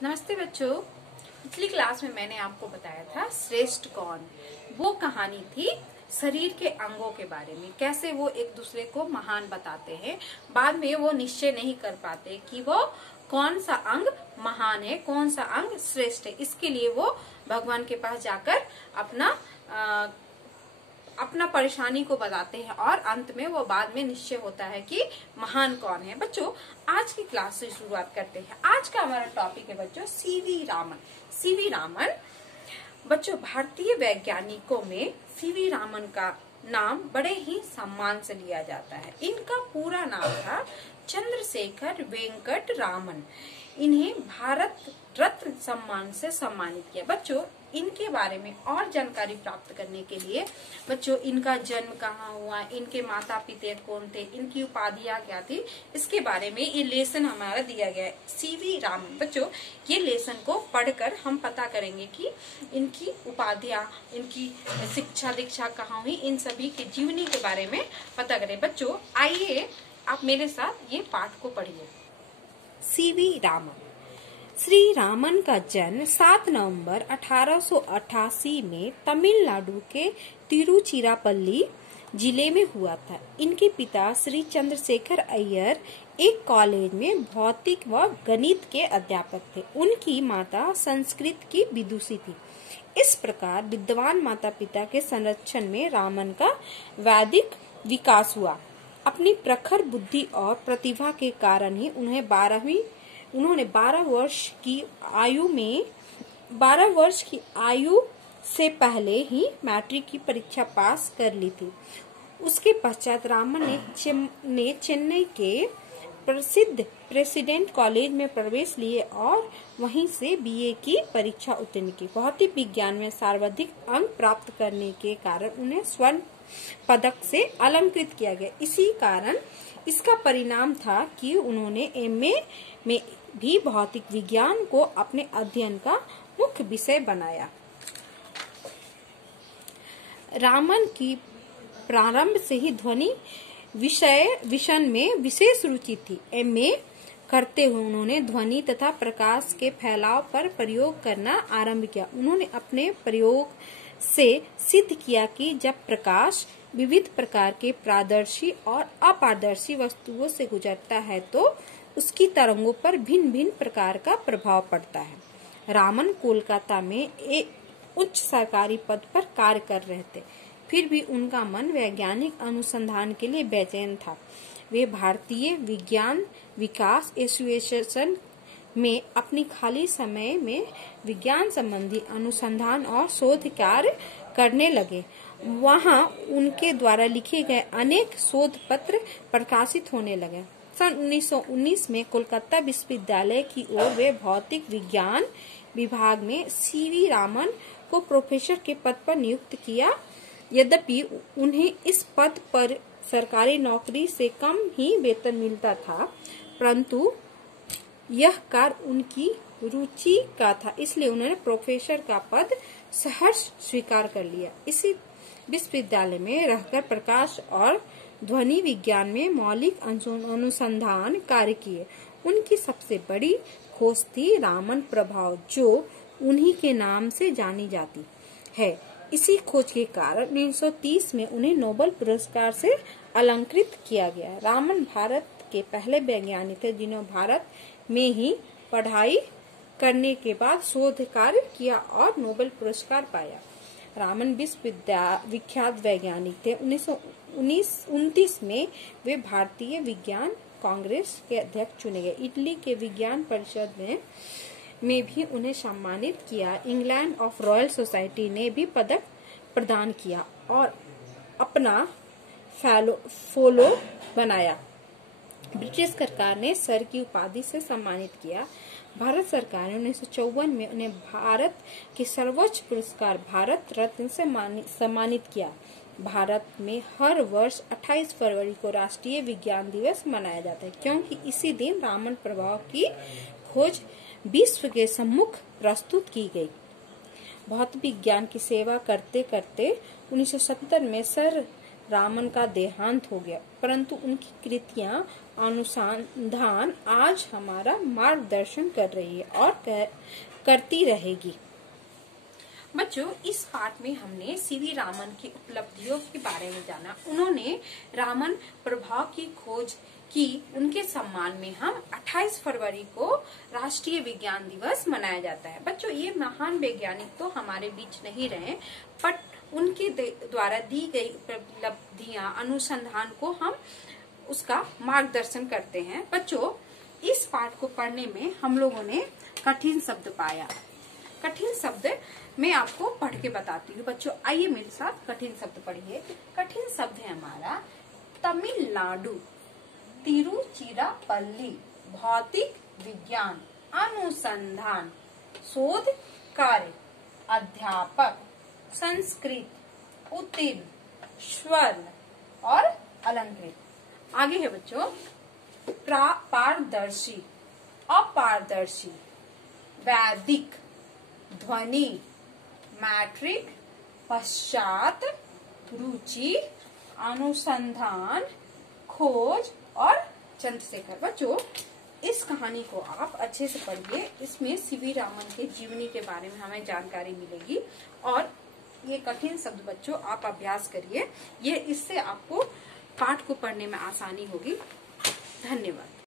नमस्ते बच्चों। पिछली क्लास में मैंने आपको बताया था श्रेष्ठ कौन। वो कहानी थी शरीर के अंगों के बारे में, कैसे वो एक दूसरे को महान बताते हैं। बाद में वो निश्चय नहीं कर पाते कि वो कौन सा अंग महान है, कौन सा अंग श्रेष्ठ है। इसके लिए वो भगवान के पास जाकर अपना परेशानी को बताते हैं और अंत में वो बाद में निश्चय होता है कि महान कौन है। बच्चों, आज की क्लास से शुरुआत करते हैं। आज का हमारा टॉपिक है बच्चों सीवी रामन। सीवी रामन बच्चों, भारतीय वैज्ञानिकों में सीवी रामन का नाम बड़े ही सम्मान से लिया जाता है। इनका पूरा नाम था चंद्रशेखर वेंकट रामन। इन्हें भारत रत्न सम्मान से सम्मानित किया। बच्चों, इनके बारे में और जानकारी प्राप्त करने के लिए बच्चों, इनका जन्म कहाँ हुआ, इनके माता पिता कौन थे, इनकी उपाधियां क्या थी, इसके बारे में ये लेसन हमारा दिया गया है सीवी रामन। बच्चों, ये लेसन को पढ़कर हम पता करेंगे कि इनकी उपाधियां, इनकी शिक्षा दीक्षा कहाँ हुई, इन सभी की जीवनी के बारे में पता करें। बच्चों, आइए आप मेरे साथ ये पाठ को पढ़िए। सीवी रामन। श्री रामन का जन्म 7 नवंबर 1888 में तमिलनाडु के तिरुचिरापल्ली जिले में हुआ था। इनके पिता श्री चंद्रशेखर अय्यर एक कॉलेज में भौतिक व गणित के अध्यापक थे। उनकी माता संस्कृत की विदुषी थी। इस प्रकार विद्वान माता पिता के संरक्षण में रामन का वैदिक विकास हुआ। अपनी प्रखर बुद्धि और प्रतिभा के कारण ही उन्होंने 12 वर्ष की आयु से पहले ही मैट्रिक की परीक्षा पास कर ली थी। उसके पश्चात रामन ने चेन्नई के प्रसिद्ध प्रेसिडेंट कॉलेज में प्रवेश लिए और वहीं से बीए की परीक्षा उत्तीर्ण की। भौतिक विज्ञान में सर्वाधिक अंक प्राप्त करने के कारण उन्हें स्वर्ण पदक से अलंकृत किया गया। इसी कारण इसका परिणाम था कि उन्होंने एमए में भी भौतिक विज्ञान को अपने अध्ययन का मुख्य विषय बनाया। रामन की प्रारंभ से ही ध्वनि विषय में विशेष रुचि थी। एमए करते हुए उन्होंने ध्वनि तथा प्रकाश के फैलाव पर प्रयोग करना आरंभ किया। उन्होंने अपने प्रयोग से सिद्ध किया कि जब प्रकाश विविध प्रकार के पारदर्शी और अपारदर्शी वस्तुओं से गुजरता है तो उसकी तरंगों पर भिन्न भिन्न प्रकार का प्रभाव पड़ता है। रामन कोलकाता में एक उच्च सरकारी पद पर कार्य कर रहे थे, फिर भी उनका मन वैज्ञानिक अनुसंधान के लिए बेचैन था। वे भारतीय विज्ञान विकास एसोसिएशन में अपनी खाली समय में विज्ञान संबंधी अनुसंधान और शोध कार्य करने लगे। वहां उनके द्वारा लिखे गए अनेक शोध पत्र प्रकाशित होने लगे। सन 1919 में कोलकाता विश्वविद्यालय की ओर वे भौतिक विज्ञान विभाग में सीवी रामन को प्रोफेसर के पद पर नियुक्त किया। यद्यपि उन्हें इस पद पर सरकारी नौकरी से कम ही वेतन मिलता था, परंतु यह कार्य उनकी रुचि का था, इसलिए उन्होंने प्रोफेसर का पद सहर्ष स्वीकार कर लिया। इसी विश्वविद्यालय में रहकर प्रकाश और ध्वनि विज्ञान में मौलिक अनुसंधान कार्य किए। उनकी सबसे बड़ी खोज थी रामन प्रभाव, जो उन्हीं के नाम से जानी जाती है। इसी खोज के कारण 1930 में उन्हें नोबेल पुरस्कार से अलंकृत किया गया। रामन भारत के पहले वैज्ञानिक थे जिन्होंने भारत में ही पढ़ाई करने के बाद शोध कार्य किया और नोबेल पुरस्कार पाया। रामन विख्यात वैज्ञानिक थे। 1929 में वे भारतीय विज्ञान कांग्रेस के अध्यक्ष चुने गए। इटली के विज्ञान परिषद में भी उन्हें सम्मानित किया। इंग्लैंड ऑफ रॉयल सोसाइटी ने भी पदक प्रदान किया और अपना फेलो बनाया। ब्रिटिश सरकार ने सर की उपाधि से सम्मानित किया। भारत सरकार ने 1954 में उन्हें भारत के सर्वोच्च पुरस्कार भारत रत्न से सम्मानित किया। भारत में हर वर्ष 28 फरवरी को राष्ट्रीय विज्ञान दिवस मनाया जाता है, क्योंकि इसी दिन रामन प्रभाव की खोज विश्व के सम्मुख प्रस्तुत की गई। भौतिक विज्ञान की सेवा करते करते 1970 में सर रामन का देहांत हो गया, परंतु उनकी कृतियां अनुसंधान आज हमारा मार्गदर्शन कर रही है और करती रहेगी। बच्चों, इस पाठ में हमने सीवी रामन की उपलब्धियों के बारे में जाना। उन्होंने रामन प्रभाव की खोज की। उनके सम्मान में हम 28 फरवरी को राष्ट्रीय विज्ञान दिवस मनाया जाता है। बच्चों, ये महान वैज्ञानिक तो हमारे बीच नहीं रहे, बट उनके द्वारा दी गई उपलब्धियां, अनुसंधान को हम उसका मार्गदर्शन करते हैं। बच्चों, इस पाठ को पढ़ने में हम लोगों ने कठिन शब्द पाया। कठिन शब्द मैं आपको पढ़ के बताती हूँ। बच्चों, आइए मेरे साथ कठिन शब्द पढ़िए। कठिन शब्द है हमारा तमिलनाडु, तिरुचिरापल्ली, भौतिक विज्ञान, अनुसंधान, शोध कार्य, अध्यापक, संस्कृत, उत्तीर्ण, स्वर्ण और अलंकृत। आगे है बच्चों, पारदर्शी, अपारदर्शी, वैदिक, ध्वनि, मैट्रिक, पश्चात, रुचि, अनुसंधान, खोज और चंद्रशेखर। बच्चों, इस कहानी को आप अच्छे से पढ़िए। इसमें सीवी रामन के जीवनी के बारे में हमें जानकारी मिलेगी और ये कठिन शब्द बच्चों आप अभ्यास करिए। ये इससे आपको पाठ को पढ़ने में आसानी होगी। धन्यवाद।